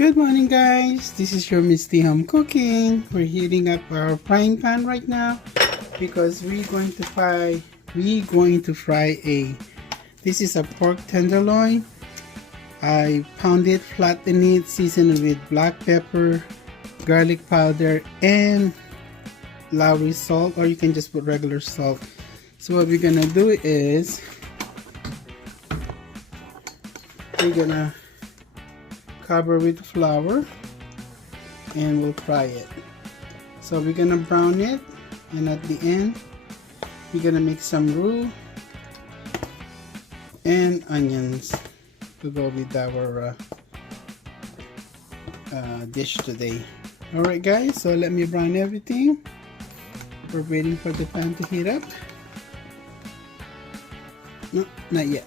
Good morning, guys. This is your Misty Home Cooking. We're heating up our frying pan right now because we're going to fry a this is a pork tenderloin. I pounded, flattened it, seasoned it with black pepper, garlic powder, and Lowry salt, or you can just put regular salt. So what we're gonna do is we're gonna cover with flour and we'll fry it. So we're gonna brown it, and at the end we're gonna make some roux and onions to go with our dish today. Alright guys, so let me brown everything. We're waiting for the pan to heat up. No, not yet.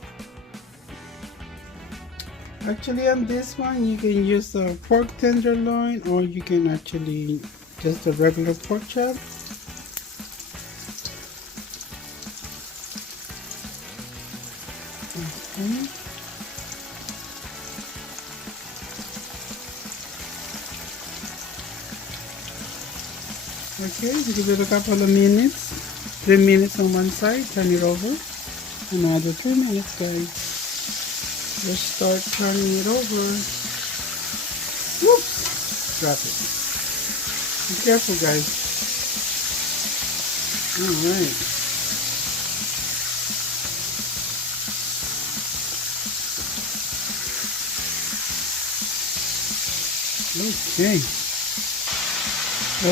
Actually, on this one you can use a pork tenderloin, or you can actually just a regular pork chop. Okay, give it a couple of minutes. 3 minutes on one side, turn it over. Another 3 minutes, guys. Just start turning it over. Whoops! Drop it. Be careful, guys. Alright. Okay.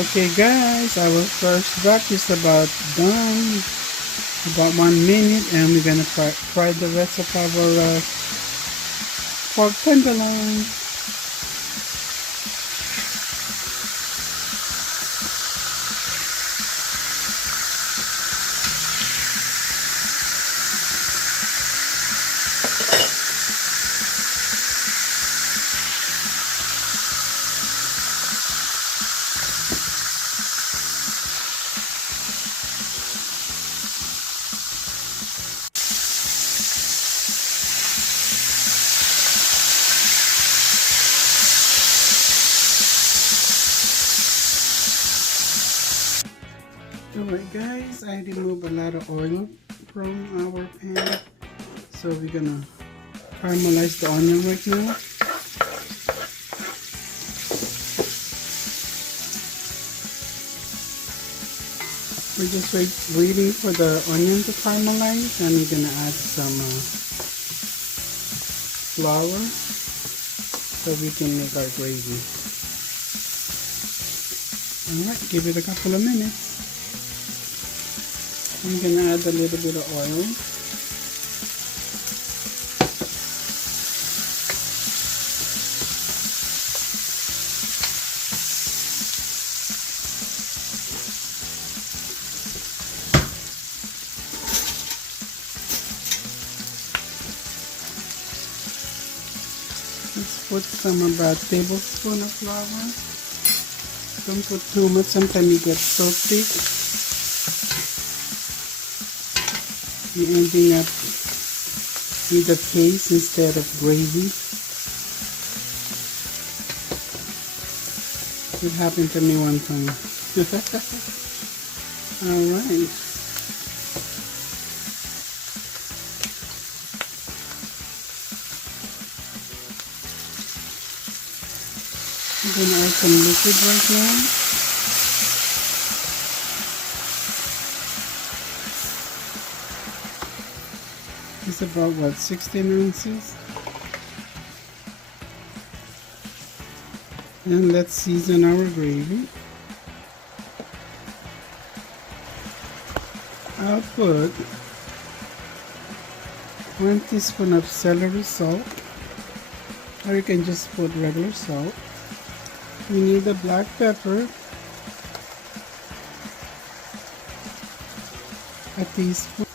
Okay, guys, our first batch is about done. About 1 minute, and we're gonna fry the rest of our pork tenderloin. Alright guys, I removed a lot of oil from our pan, so we're gonna caramelize the onion right now. We're just waiting for the onion to caramelize, and we're gonna add some flour so we can make our gravy. Alright, give it a couple of minutes. I'm gonna add a little bit of oil. Let's put about a tablespoon of flour. Don't put too much, sometimes it gets so thick. You're ending up with a paste instead of gravy. It happened to me one time. Alright. I'm going to add some liquid right now. It's about what, 16 ounces. And let's season our gravy. I'll put 1 teaspoon of celery salt, or you can just put regular salt. We need the black pepper, a teaspoon.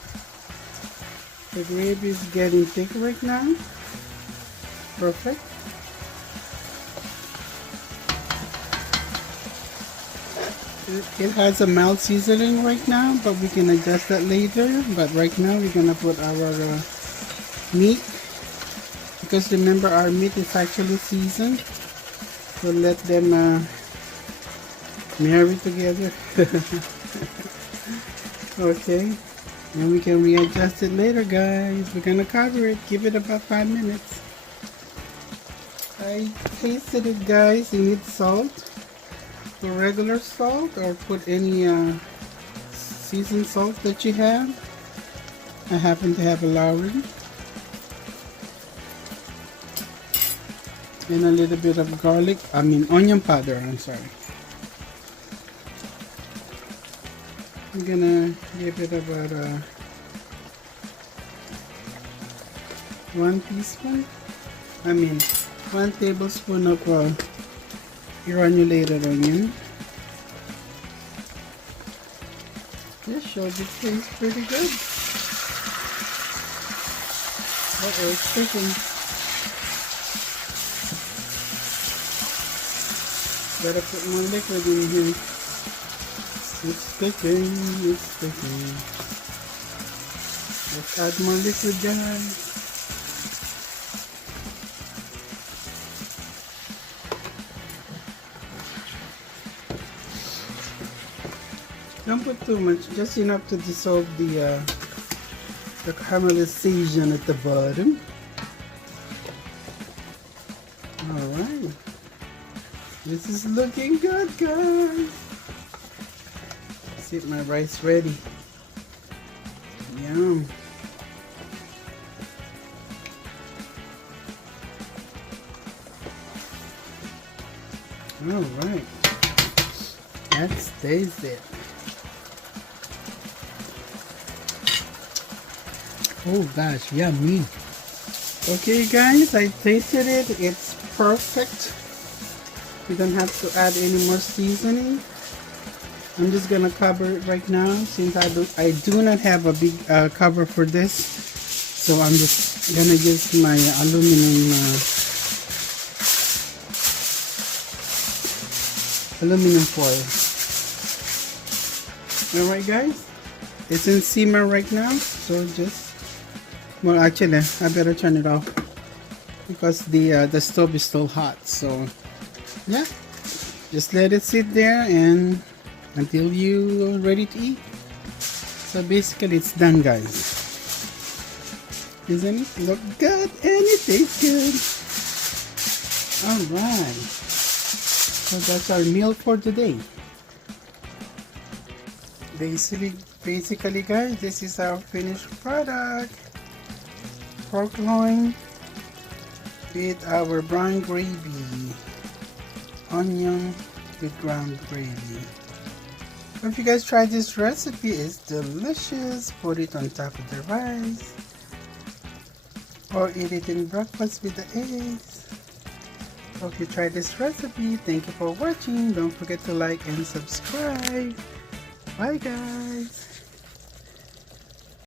The gravy is getting thick right now. Perfect. It has a mild seasoning right now, but we can adjust that later. But right now we're gonna put our meat, because remember our meat is actually seasoned. So let them marry together. Okay, and we can readjust it later, guys. We're gonna cover it, give it about 5 minutes. I tasted it, guys. You need salt, or regular salt, or put any seasoned salt that you have. I happen to have a Lowry. And a little bit of onion powder, I'm sorry. I'm gonna give it about 1 tablespoon of granulated onion. This should taste pretty good. Uh-oh, it's cooking. Better put more liquid in here. It's cooking, it's cooking. Let's add more liquid, guys. Don't put too much, just enough to dissolve the caramelization at the bottom. Alright. This is looking good, guys. See, my rice ready. Yum. Alright. Let's taste it. Oh gosh, yummy. Okay guys, I tasted it. It's perfect. You don't have to add any more seasoning. I'm just gonna cover it right now since I do not have a big cover for this. So I'm just gonna use my aluminum foil. Alright guys, it's in simmer right now, so well actually I better turn it off because the stove is still hot. So yeah, just let it sit there and until you're ready to eat. So basically it's done, guys. Doesn't it look good and it tastes good? Alright, so that's our meal for today. Basically guys, this is our finished product. Pork loin with our brown gravy, onion with ground gravy. If you guys try this recipe, it's delicious. Put it on top of the rice or eat it in breakfast with the eggs. Hope you try this recipe. Thank you for watching. Don't forget to like and subscribe. Bye guys.